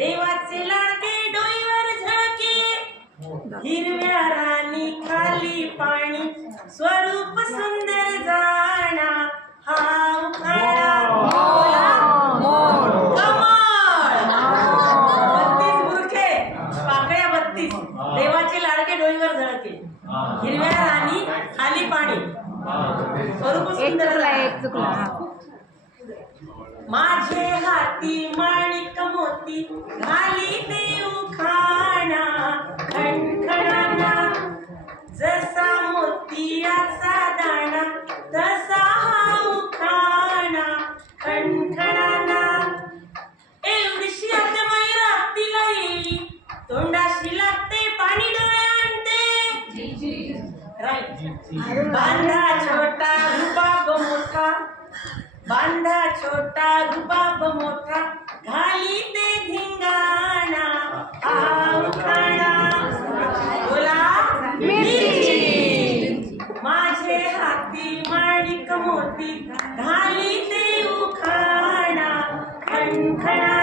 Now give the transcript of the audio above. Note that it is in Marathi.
देवाचे लाडके डोईवर झळके, हिरव्या रानी खाली पाणी, स्वरूप सुंदर जाणा हा उखाणा बोला कमळ. 32 बुरखे पाकळ्या 32. देवाचे लाडके डोईवर झळके, हिरव्या रानी खाली पाणी, स्वरूप सुंदर जाणा. माझे हाती माणिक मोती घाली देऊ खाणा, खणखणाना जसा मोतियाचा दाणा, तसा हा उखाणा खणखणाना. एवढीशी आतमाई रात्रीला येई, तोंडाशी लागते पाणी डोळे आणते. बांधा छोटा रुबाब मोठा, बांधा छोटा रुबाब मोठा, घाली ते धिंगाणा हा उखाणा बोला मिरची. माझे हाती माणिक मोती घाली ते उखाणा, खणखणा